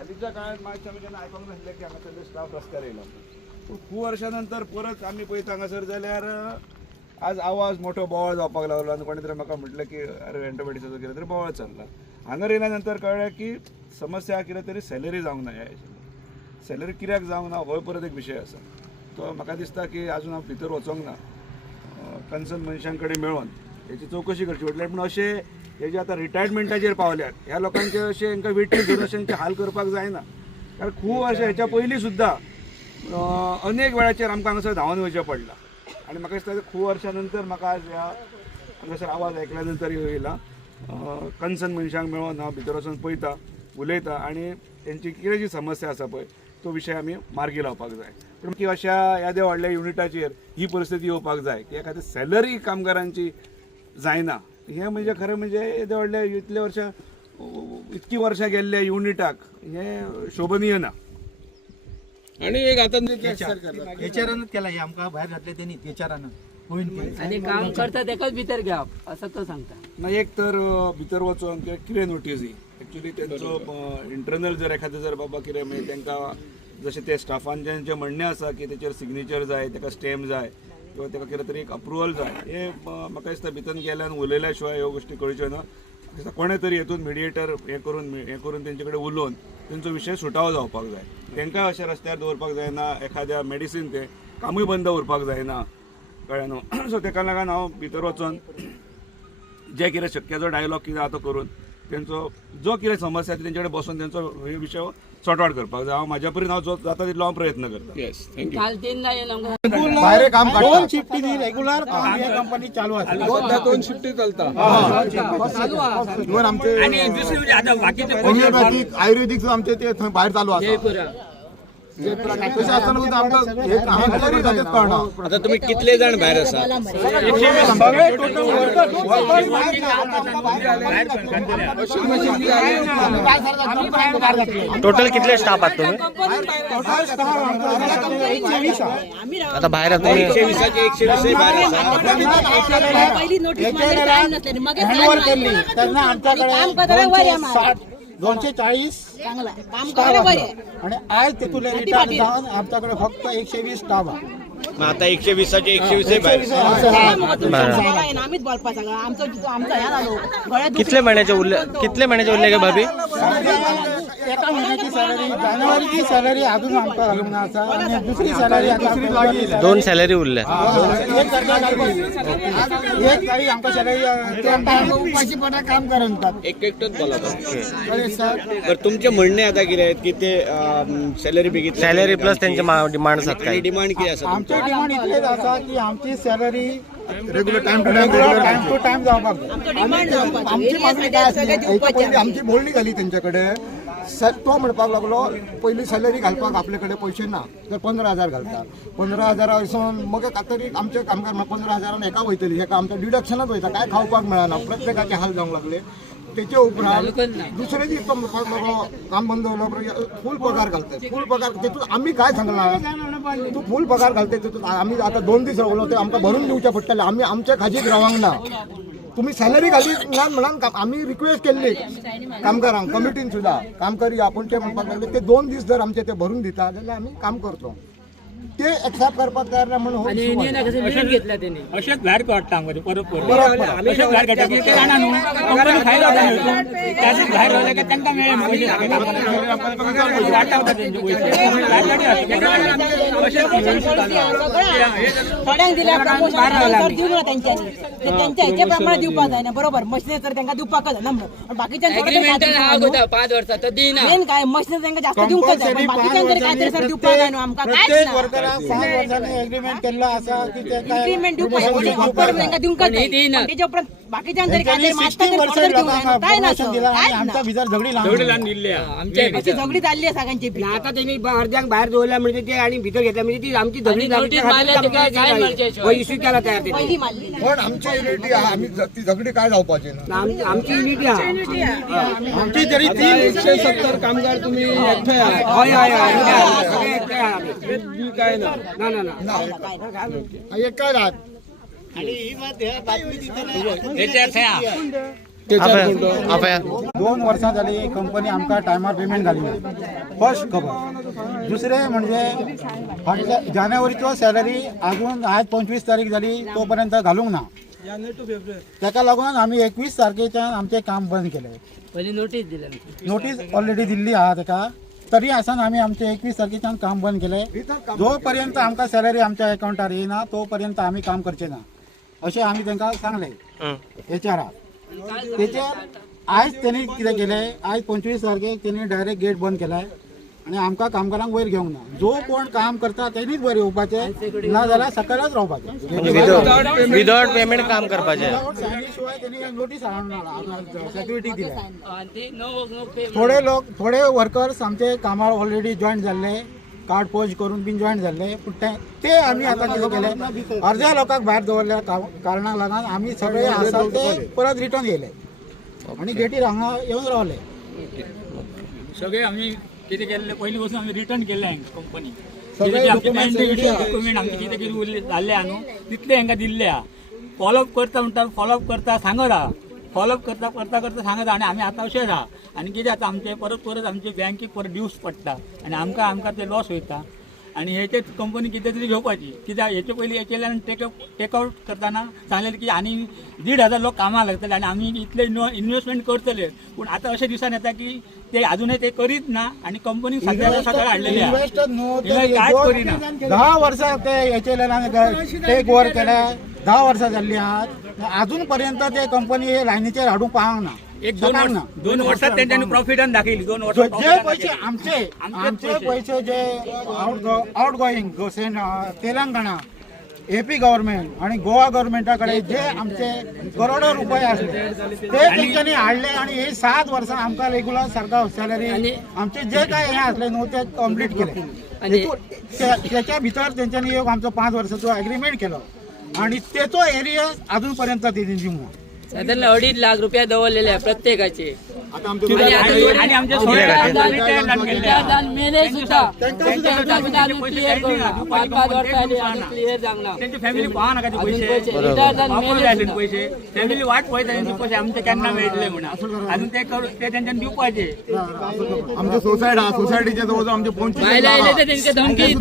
हालींच्या काळात मागच्या जेन्ना आयकोंक नासलें की हांगासरले स्टाफ रस्त्यार येयलो पूण खूब वर्सां नंतर परत आमी पळयता हांगासर जाल्यार आज आवाज मोठो बोवाळ जावपाक लागलो आनी कोणी तरी म्हाका म्हटलें की अरे एंटोबॅटिक्साचो कितें तरी बोवाळ चल्ला. हांगा येयल्या नंतर कळ्ळें की समस्या कितें तरी सॅलरी जावंक ना ह्या हाची. सॅलरी कित्याक जावंक ना हो परत एक विशय आसा. तो म्हाका दिसता की आजून हांव भितर वचोंक ना. कन्सर्न मनशां कडेन मेळोन हेची चवकशी करची पडटली. पूण अशें हे जे आतां रिटायरमेंटाचेर पावल्यात ह्या लोकांचे अशें हांकां वेटीर धरून अशें हांचे हाल करपाक जायना. कारण खूब अशें हेच्या पयलीं सुद्दां अनेक वेळाचेर आमकां हांगासर धांवन वयचें पडलां. आनी म्हाका दिसता खूब वर्सां नंतर म्हाका आज ह्या हांगासर आवाज आयकल्या नंतर येयला. कन्सर्न मनशांक मेळोन हांव भितर वचून पळयता, उलयता आनी तेंची कितें जी समस्या आसा पळय तो विशय आमी मार्गी लावपाक जाय. पूण की अशा येद्या व्हडल्या युनिटाचेर ही परिस्थिती येवपाक जाय की एखादी सॅलरी कामगारांची जायना. हें म्हणजे खरें म्हणजे येद्या व्हडल्या इतल्या वर्सां इतकी वर्सां गेल्ल्या युनिटाक हें शोभनीय ना. आणि एक आता एचआरानच केला हे आमकां भायर घातले त्यांनी एचआरान आणि काम करता तेकाच भितर घेवप असं तो सांगता. ना एक तर भितर वचोन कितें नोटीस एक्चुली तेंचो इंटरनल जर एखादें जर बाबा कितें म्हणजे तांकां जशें ते स्टाफांचें जें म्हणणें आसा की तेचेर सिग्नेचर जाय, ताका स्टॅम्प जाय किंवा ताका कितें तरी एक अप्रुवल जाय, हें म्हाका दिसता भितर गेल्यान उलयल्या शिवाय ह्यो गोश्टी कळच्यो ना. कोणें तरी हेतून मिडिएटर हें करून तेंचे कडेन उलोवन तेंचो विशय सुटावो जावपाक जाय. तांकां अशें रस्त्यार दवरपाक जायना. एखाद्या मेडिसीन तें कामूय बंद उरपाक जायना, कळ्ळें न्हू. सो ताका लागून हांव भितर वचोन जे कितें शक्य जो डायलॉग कितें आहा तो करून तेंचो जो कितें समस्या तेंचे कडेन बसून तेंचो हे विशय सॉर्ट आउट करपाक जाय. हांव म्हाज्या परीन हांव जाता तितलो हांव प्रयत्न करता. Yes, thank you. काल 3दा येयला आमकां भायर काम दोन शिफ्टी रेग्युलर काम हे कंपनी चालू आसा. दोन शिफ्टी चलता. चालू आहा. इवन आमचे आणि दुसरी आता बाकीचे होमिओपॅथिक आयुर्वेदिक आमचे ते थंय भायर चालू आसा. तशें आसतना सुद्दां आमकां हे हांगा जातेच कळना. आता तुम्ही कितले जाण भायर आसा? सगळे टोटल टोटल कितले स्टाफ आहात तुम्ही आता बाहेर? 120चे 120 भायर आसा. पहिली नोटीस मारली टाइम नसले मग केली त्यांना आमच्याकडे 240 चांगला काम करायला बरे आणि आज तिथून रिटायर जाऊन आमच्याकडे फक्त 120 स्टाफ आहे. मग आता 120चे 120 भायर आसा. आम्हीच बोलपा सांगा आमचा ह्या झालो गळ्यात कितले महिन्याचे उरले गे भाभी? एका महिन्याची सॅलरी जानेवारीची सॅलरी अजून आमकां घालूंक ना आसा आणि दुसरी सॅलरी आता 2 सॅलरी उरल्या. एक तारीख आमकां सॅलरी उपाशी पोटा काम करतात. एकटोच बोला. सर तर तुमचे म्हणणे आता कितें आहेत की ते सॅलरी बेगीन सॅलरी प्लस त्यांचे डिमांड आसात काय? डिमांड कितें आसा? आमचे डिमांड इतलेच आसा की आमची salary regular time to time जावपाक जाय. आमची मागणी काय आसली आमची बोलणी झाली त्यांच्याकडे. तो म्हणपाक लागलो पयली सॅलरी घालपाक आपल्याकडे पैसे ना तर 15,000 घालतात. 15,000 वयसून मग तरी आमचे कामगार 15,000 एका वयतली एका आमचं डिडक्शनच वयता. काय खावपाक मेळना. प्रत्येकाचे हाल जावंक लागले. तेचे उपरांत दुसरे दीस तो म्हणपाक लागलो काम बंद जालो फूल पगार घालतात. फूल पगार तेतून आम्ही काय सांगला तू फूल पगार घालते तेतून आम्ही आता 2 दीस रावलो ते आमकां भरून दिवचे पडटले. आम्ही आमच्या खाजीक रावंक ना. तुम्ही सॅलरी घाली ना म्हणून आम्ही रिक्वेस्ट केल्ली कामगारांक कमिटीन सुद्धा काम करूया. आपण ते म्हणपाक लागले ते 2 दीस जर आमचे ते भरून दिता जाल्यार आम्ही काम करतो. ते एक्सेप्ट करपाक तयार ना म्हणून आणि युनियन कसं विषय घेतला त्यांनी अशेंच भायर काडटा मरे परत अशेंच भायर काडटा की ते जाणा न्हू कंपनी फायल जाता न्हू त्याच भायर रावले की तांकां मेळ्ळे पयशे वाटावता तेंचे थोड्यांक दिल्या प्रमोशन दिवंक ना तेंच्यांनी त्यांच्या हेचे प्रमाणे दिवपाक जाय ना. बरोबर मशिनरी तर तांकां दिवपाक जायना म्हणून बाकीच्या 5 वर्सां तर दिना. मेन काय मशिनरी तांकां जास्त दिवंक जाय पण बाकीच्या तरी काहीतरी सर दिवपाक जाय न्हू आमकां कांयच ना. 5 वर्सांनी एग्रीमेंट केल्लो आसा की ते काय इन्क्रीमेंट दिवपाक ऑफर तांकां दिवंक जाय. तेच्या उपरांत बाकीच्या तरी काहीतरी मागता काय ना आणि आमच्या भितर झगडी लावून दिल्ले अशी झगडी चालली आहे सगळ्यांची. आता त्यांनी अर्ध्याक बाहेर दवरल्या म्हणजे ते आणि भितर घेतल्या म्हणजे ती आमची धगडी इश्यू केला तयार ते पहिली मारली पण आमची युनिटी आम्ही ती झगडी काय जावपाची ना. आमची युनिटी आमची तरी 170 कामगार तुम्ही एकठे आहात. काय ना एका रात अभय 2 वर्सां जाली कंपनी आमकां टायमार पेमेंट घाली ना. फर्स्ट खबर. दुसरें म्हणजे फाटल्या जानेवारीचो सॅलरी अजून आज 25 तारीख जाली तो पर्यंत घालूंक ना. ताका लागून आमी 21 तारखेच्यान आमचें काम बंद केलें. पहिली नोटीस दिली नोटीस ऑलरेडी दिल्ली आहा ताका. तरी आसान आमी आमचें 21 तारखेच्यान काम बंद केलें. जो पर्यंत आमकां सॅलरी आमच्या अकाउंटार येना तो पर्यंत आमी काम करचें ना अशें आमी तांकां सांगलें एचआराक. तेचेर आयज तेणी कितें केलें, आयज 25 तारखेक तेणी डायरेक्ट गेट बंद केलाय आनी आमकां कामगारांक वयर घेवंक ना. जो कोण काम करता तेणीच वयर येवपाचें, ना जाल्यार सकयलाच रावपाचें. विदाउट पेमेंट काम करपाचें. सायनी शिवाय तेणी नोटीस हाडून सेक्युरिटी दिल्या. आणि थोडे वर्कर्स आमचे कामार ऑलरेडी जॉईन जाल्ले, कार्ड पोस्ट करून बीन जॉईन जाल्ले. पूण ते आमी आतां कितें केलें, अर्ध्या लोकांक भायर दवरल्या कारणाक लागून आमी सगळे आसा ते परत रिटर्न येयले आनी गेटीर हांगा येवन रावले. सगळे आम्ही कितें केल्ले पयलीं वचून आमी रिटर्न केल्ले कंपनी. सगळे डॉक्युमेंट आमचे कितें कितें उरले जाल्ले आहा न्हू तितले हांकां दिल्ले आहा. फॉलोअप करता म्हणटा फॉलोअप करता सांगत आहा. फॉलोअप करता सांगत आहा. आनी आमी आतां अशेंच आहा. आनी कितें जाता आमचे परत आमचे बँकेक परत ड्यूज पडटा आनी आमकां ते लॉस वयता. आनी हेचे कंपनी कितें तरी घेवपाची. कित्याक हेचे पयलीं एचएलएन टेकआउट करतना सांगलेलें की आनी 1,500 लोक कामाक लागतले आनी आमी इतले इन्वेस्टमेंट करतले. पूण आतां अशें दिसान येता की ते अजूनय ते करीत ना आनी कंपनी सगळ्या हाडलेली आहा. इन्व्हेस्टर न्हू कांयच करिना. 10 वर्सां ते एचएलएनान टेक ओवर केल्या. 10 वर्सां जाल्ली आहात. अजून पर्यंत ते कंपनी लायनीचेर हाडूंक पावंक ना. एक 2 वर्सात तेंच्यांनी प्रॉफिटान दाखयली. 2 जे वर्सात पैसे आमचे पैसे जे out going Telangana, AP government आणि गोवा गव्हर्नमेंटा कडेन जे आमचे करोडो रुपये असले ते तेंच्यांनी हाडले आणि हे 7 वर्सां आमकां रेग्युलर सारका सॅलरी आमचे जे काय हे असले न्हू ते कंप्लीट केले. त्याच्या भितर तेंच्यांनी एक आमचो 5 वर्साचो एग्रीमेंट केलो आणि तेचो एरिया अजून पर्यंत तेणी दिवंक ना. साधारण 2.5 लाख रुपये दवरलेले प्रत्येकाचे. आणि आमचे त्यांची फॅमिली पहा नका ते पैसे फॅमिली वाट पळयता त्यांचे पैसे आमचे केन्ना मेळटले म्हणून अजून ते त्यांच्यानी दिवपाचे. आमच्या सोसायटीच्या जवळ आमचे 25 धमकी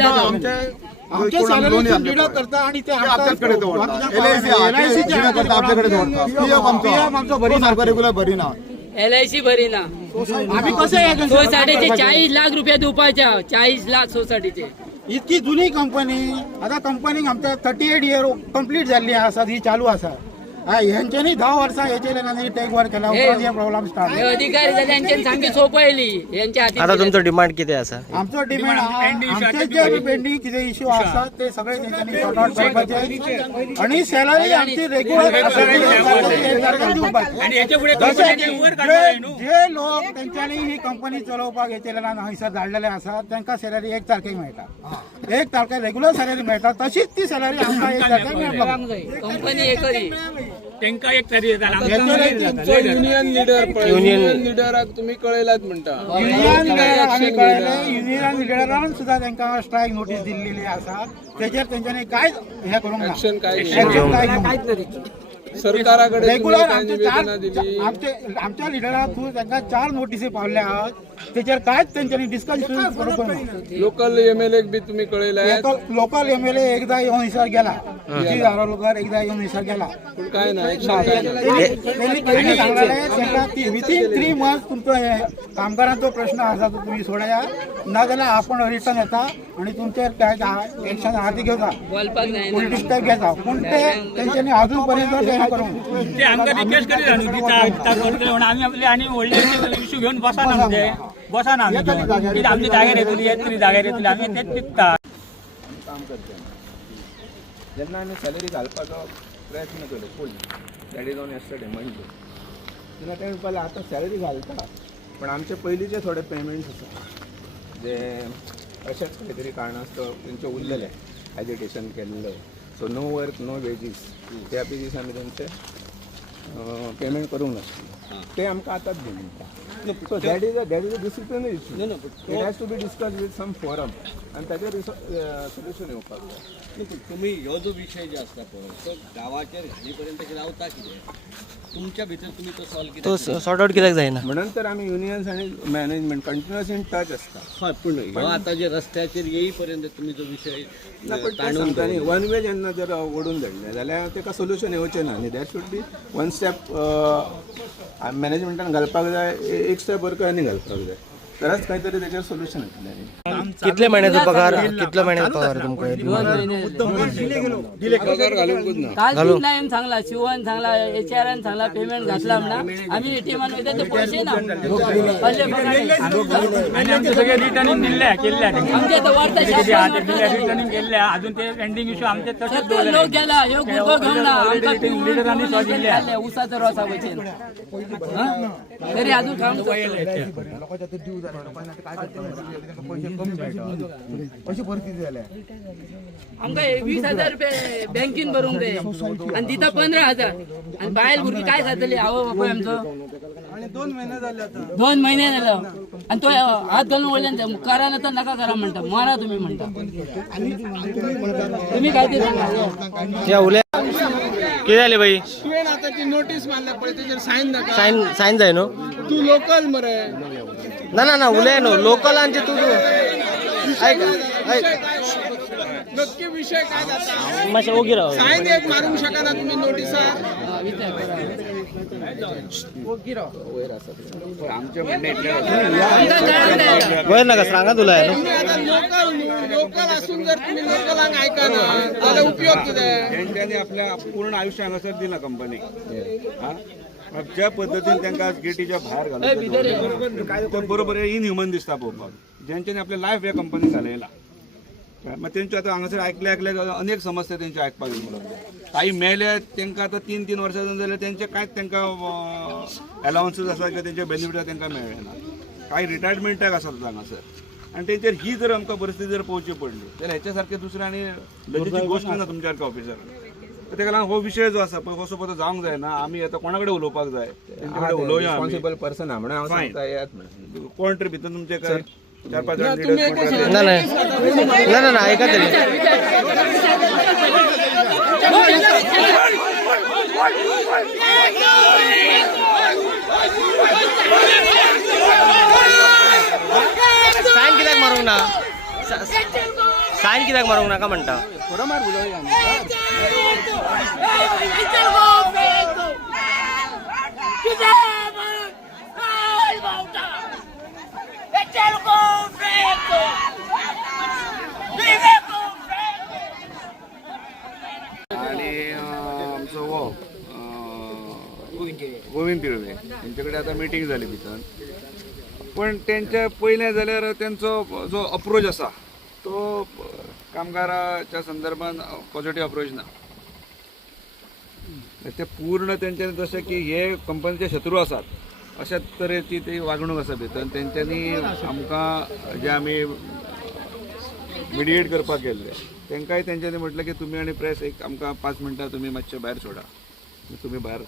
आमच्या सॅलरी डिडक्ट करता आणि ते आपल्याकडे LIC भरी ना. आम्ही कसं सोसायटीचे 40 लाख रुपये दिवपाच्या. 40 लाख सोसायटीचे. इतकी जुनी कंपनी आता कंपनीक आमच्या 38 इयर कंप्लीट जाल्ली आसा ही चालू आसा. ह्यांच्यानी 10 वर्सां एचएलएनानी टेक ओवर केला. उपरांत प्रॉब्लेम स्टार्ट अधिकारी जाल्यांच्यानी सामकी सोपयली यांच्या हाती. आता तुमचं डिमांड किती आसा? आमचो डिमांड आमचे जे पेंडिंग कितें इश्यू आसा ते सगळे तेंच्यांनी सॉर्ट आउट करपाचे आणि सॅलरी आमची रेग्युलर दिवपाची. आणि याच्या पुढे जे लोक तेंच्यांनी ही कंपनी चलोवपाक एचएलएनान हयसर धाडलेले आसात त्यांना सॅलरी 1 तारखेक मेळटा. 1 तारखेक रेग्युलर सॅलरी मेळटा. तशीच ती सॅलरी आमकां 1 तारखेक मेळटा. कंपनी एकरी त्यांना एक तरी युनियन लिडराक तुम्ही कळयलात म्हणटा. युनियन लिडरान सुद्धा त्यांना स्ट्रायक नोटीस दिलेली आसा. त्याचेर तेंच्यांनी काय हे करूंक ना. ऍक्शन काय घेवंक सरकाराकडे रेग्युलर आमच्या लिडरा थ्रू त्यांना 4 नोटीसी पावल्या आहात. त्याच्यावर कांयच तेंच्यांनी डिस्कशन करूंक ना. लोकल एमएलए बी तुम्ही कळयलाय. लोकल एमएलए एकदा येवन हयसर गेला. एकदा येवन हयसर गेला. पण काय ना ऍक्शन काय त्यांनी सांगलेले त्यांना विथिन 3 मंथ्स तुमचो कामगारांचो प्रश्न आसा तो तुम्ही सोडया, ना जाल्यार आपण रिटर्न येता आणि तुमचेर काय एक्शन आहा ती घेता. पोलिटिक्स स्टेप घेता. पूण ते तेंच्यांनी अजून पर्यंत ते हे करूंक ते आमकां रिक्वेस्ट करीत म्हणून आम्ही आपले आणि व्हडले इश्यू घेऊन बसाना म्हणजे बसाना आम्ही कितें आमची जाग्यार येतली येतली जाग्यार येतली आमी तेच चिंतता. काम करचे जेन्ना आमी सॅलरी घालपाचो प्रयत्न केलो फूल डॅडी जावन येस्टरडे मंडे तेन्ना तें म्हणपाक आतां सॅलरी घालता पण आमचे पयलींचे थोडे पेमेंट्स आसा जे अशेंच खंय तरी कारणास्तव तेंचे उरलेले एजिटेशन केल्लें. So no work no wages त्या दिस आमी तेंचे पेमेंट करूंक नाशिल्ले. ते आमकां आतांच दिवंक So that is a disciplinary issue. It has to be discussed with some forum and त्याच्यावर solution येवपाक जाय. तुम्ही ह्यो जो विषय जे आसता पळय तो गावाचेर घालीपर्यंत रावता कितें तुमच्या भितर तुम्ही तो सॉल्व कितें तो सॉर्ट आउट कित्याक जायना? म्हणून तर आम्ही युनियन्स आणि मॅनेजमेंट कंटिन्युअस इन टच असता. हय पूण ह्यो आता जे रस्त्याचेर येईपर्यंत तुम्ही जो विषय ताणून वन वे जेन्ना जर ओडून धरले जाल्यार ताका सोल्युशन येवचें ना आनी that should be one step मॅनेजमेंटान घालपाक जाय, एक स्टेप वर आनी घालपाक जाय, तरच खंय तरी तेचेर सोल्युशन येतलें. कितले महिन्याचा पगार तुमका पगार घालूंकूच ना. काल नाही सांगला, शिवण सांगला, एचआरएन सांगला, पेमेंट घातला म्हणा. आम्ही एटीएमान वयता ते पैसे ना आणि आमचे सगळे रिटर्निंग दिल्ल्या केल्ल्या आमचे तर वार्ता रिटर्निंग केल्ल्या अजून ते पेंडिंग इश्यू आमचे तसेच लोक गेला ह्यो गुगो घेऊन ना आमका लिडरांनी सॉ दिल्ल्या उसाचं रसा वचेन तरी अजून थांब अशी परिस्थिती झाली. आमका 20,000 रुपये बँकेन भरूंक दे आणि तिथं 15,000 आणि बायल भुरगी काय खातली आवो बापूय आमचो. 2 महिने झालं आणि तो हात घालून वळल्यान करा ना तर नका करा म्हणता, मारा तुम्ही म्हणता. तुम्ही काय ते सांगा किती झाले बाई? तुवें आता ती नोटीस मारल्या पळय तेजेर सायन नाका. सायन जाय न्हू? तू लोकल मरे. ना उलय न्हू लोकलांचे तू ऐक नक्की विषय काय जाता? मातशें ओगी राव. सायन एक मारूंक शकना तुम्ही नोटिसा. आमचे म्हणणे वयर नाका सांगा तुला तुम्ही आता लोकल असून जर तुम्ही लोकलांक ऐकना जाल्यार उपयोग कितें? तेंच्यांनी आपल्या पूर्ण आयुष्य हांगासर दिला कंपनीक. ज्या पद्दतीन तांकां गेटीच्या भायर घालून तो बरोबर इनह्युमन दिसता पळोवपाक. जेंच्यांनी आपलें लायफ ह्या कंपनीक घालयला मागीर तेंच्यो आतां हांगासर आयकले अनेक समस्या तेंच्यो आयकपाक येवंक. काही मेले तांकां आतां 3 वर्सां जावन जाल्यार तेंचे कांयच तांकां अलावन्सीस आसा किंवा तेंचे बेनिफिट तांकां मेळ्ळे ना. काही रिटायरमेंटाक आसात हांगासर आनी तेंचेर ही जर आमकां परिस्थिती जर पळोवची पडली जाल्यार हेच्या सारकें दुसरें आनी लजेची गोश्ट ना तुमच्या सारके ऑफिसर. तेका लागून हो विशय जो आसा पळय कसो पळय जावंक जायना. आमी आतां कोणा कडेन उलोवपाक जाय, तेंचे कडेन उलोवया. रिस्पॉन्सिबल पर्सन म्हणून हांव सांगता येत कोण तरी भितर तुमचे काय 4-5 जाण ना ऐका तरी सायन कित्याक मारूंक ना? सायन कित्याक मारूंक नाका म्हणटा? आणि आमचो वो गोविंद तिळवे तेंचे आता मिटींग जाली भितर. पण तेंचे पयलें जाल्यार तेंचो जो अप्रोच आसा तो कामगाराच्या संदर्भात पॉझिटिव्ह अप्रोच ना. ते पूर्ण तेंच्यांनी जशें की हे कंपनीचे शत्रू आसात अशा तरेची ती वागणूक आसा भितर. तेंच्यांनी आमकां जे आमी मिडिएट करपाक गेल्ले तेंकांय तेंच्यांनी म्हटलें की तुमी आनी प्रेस एक आमकां 5 मिनटां तुमी मातशे भायर सोडा. तुमी भायर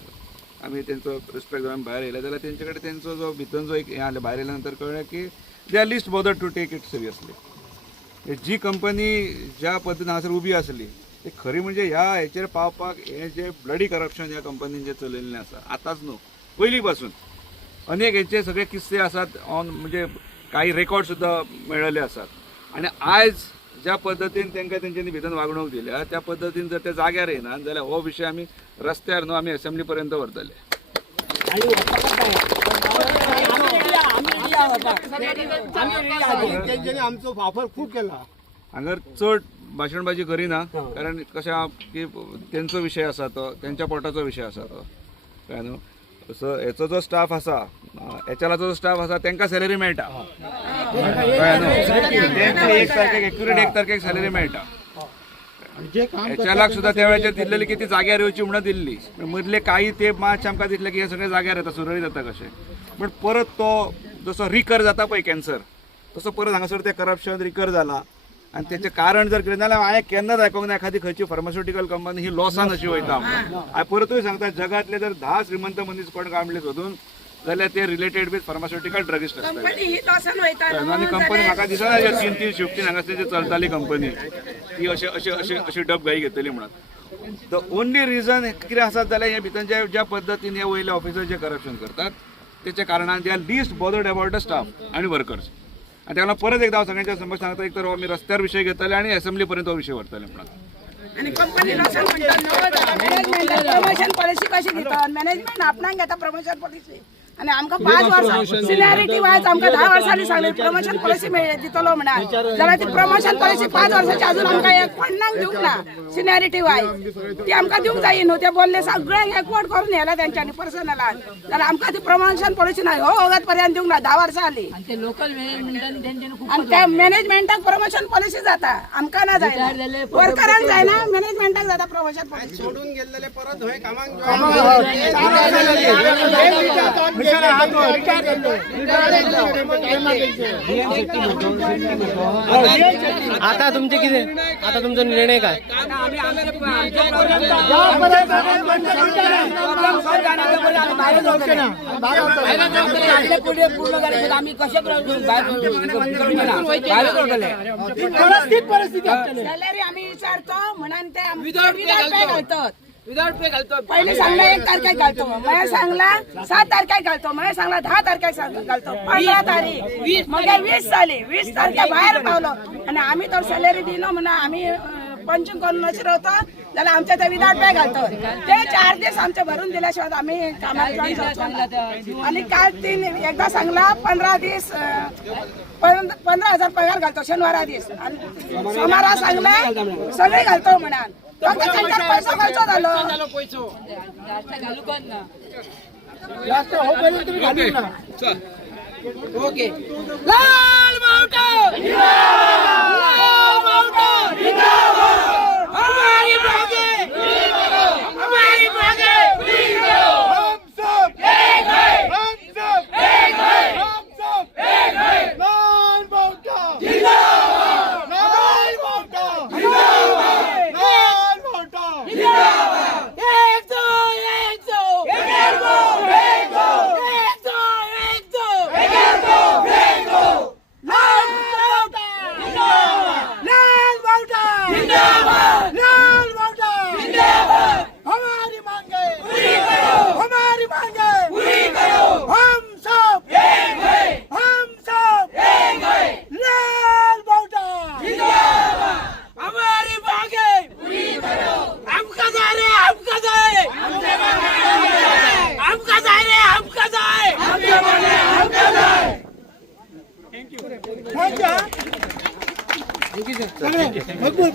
आमी तेंचो रिस्पेक्ट घेवन भायर येयले जाल्यार तेंचे कडेन तेंचो जो भितर जो एक हें आसलें भायर येयल्या नंतर कळ्ळें की they are least bother to take it seriously. जी कंपनी ज्या पद्दतीन हांगासर उबी आसली ती खरी म्हणजे ह्या हेचेर पावपाक हें जे ब्लडी करप्शन ह्या कंपनीन जे चलयल्लें आसा आतांच न्हू पयलीं पासून अनेक हेचे सगळे किस्से आसात ऑन म्हणजे काही रेकॉर्ड सुद्दां मेळिल्ले आसात. आनी आयज ज्या पद्दतीन तांकां तेंच्यांनी भितर वागणूक दिल्या त्या पद्दतीन जर ते जाग्यार येनात जाल्यार हो विशय आमी रस्त्यार न्हू आमी असेंब्ली पर्यंत व्हरतले. आमचो फाफर खूप केला. हांगर चड भाशणबाजी करिना कारण कशें आहा की तेंचो विशय आसा तो तेंच्या पोटाचो विशय आसा तो कळ्ळें न्हू. सो हेचो जो स्टाफ आसा एचआरचो जो स्टाफ आसा तांकां सॅलरी मेळटा कळ्ळें न्हू. तेंका 1 तारखेक एक्युरेट 1 तारखेक सॅलरी मेळटा. एचआरक सुद्दां त्या वेळाचेर दिल्लेली की ती जाग्यार येवची म्हणून दिल्ली. मदले काही ते मातशें आमकां दिसलें की हे सगळे जाग्यार येता सुरळीत जाता कशें. पण परत तो जसो रिकर जाता पळय कॅन्सर तसो परत हांगासर तें करप्शन रिकर जाला. आणि त्याचे कारण जर केलें जाल्यार हांवें केन्नाच आयकोंक ना एखादी खंयची फार्मास्युटिकल कंपनी ही लॉसान अशी वयता. हांवें परतूय सांगता जगातले जर 10 श्रीमंत मनीस कोण काडले सोदून जाल्यार ते रिलेटेड विथ फार्मास्युटिकल ड्रगिस्ट आसता कंपनी ही लॉसान वयता आणि कंपनी म्हाका दिसना 3-3 शिफ्टीन हांगासर जी चलताली कंपनी ती अशी डबघाई घेतली म्हणून द ओनली रिजन कितें आसत जाल्यार हे भितर ज्या पद्दतीन हे वयले ऑफिसर जे करप्शन करतात त्याच्या कारणान दे are list bothered about the staff आणि वर्कर्स आणि त्याला परत एकदा हांव सगळ्यांच्या समोर सांगता एक तर आमी रस्त्यार विशय घेतले आणि असेंब्ली पर्यंत हो विशय व्हरतले म्हणून आणि कंपनी लॉसान म्हणटा मॅनेजमेंट प्रमोशन पॉलिसी कशी घेतात मॅनेजमेंट आपणाक घेता प्रमोशन पॉलिसी आणि आमकां 5 वर्सां सिनियरिटी वायज आमकां 10 वर्सांनी सांगले प्रमोशन पॉलिसी दितलो म्हणून जाल्यार ती प्रमोशन पॉलिसी 5 वर्सांची अजून आमकां एक कोणाक दिवंक ना सिनियरिटी वायज ती आमकां दिवंक जाय न्हू ते बोलले सगळ्यांक एकवट करून हेला तेंच्यांनी पर्सनलान जाल्यार आमकां ती प्रमोशन पॉलिसी ना हो वगत पर्यंत दिवंक ना 10 वर्सां जाली आणि ते लोकल मॅनेजमेंटान तेंच्यानी खूप आणि त्या मॅनेजमेंटाक प्रमोशन पॉलिसी जाता आमकां ना जाय वर्करांक जायना मॅनेजमेंटाक जाता प्रमोशन पॉलिसी सोडून गेलेले परत हय कामाक आता तुमचे किती आता तुमचा निर्णय काय आम्ही कशा सॅलरी आम्ही विचारतो म्हणून ते विदाउट पे घालतात विदाउट पे घालतो पहिले सांगला 1 तारखेक घालतो मग सांगला 7 तारखेक घालतो मग सांगला 10 तारखेक घालतो 15 तारीख मग 20 झाली 20 तारखे बाहेर पावलो आणि आम्ही तर सॅलरी दिलो म्हणून आम्ही पंचिंग करून अशी राहतो जाल्यार आमच्या ते विदाउट पे घालतो ते 4 दीस आमचे भरून दिल्याशिवाय आम्ही कामाक जॉईन जावचो आणि काल एकदा सांगला 15 दीस 15,000 पगार घालतो शनिवारा दीस आणि सोमारा सांगला सगळे घालतो म्हणून फक्त त्यांच्यावर पैसा खर्च झालो घालू पण ना जास्त हो पर्यंत तुम्ही घालू ना ओके लाल माउंटो लाल माउंटो हमारी मांगे हमारी मांगे हम सब एक है हम सब एक है लाल माउंटो जिंदाबाद लाल माउंटो जिंदाबाद लाल माउंटो जिंदाबाद एक दो हमारी मांगे पूरी करो हमारी मांगे पूरी करो हम सब एक है हम सब एक है लाल बाउटा जिंदाबाद हमारी मांगे पूरी करो हमका जाए रे हमका जाए हमका जाए हमका जाए रे हमका जाए हमका जाए थैंक यू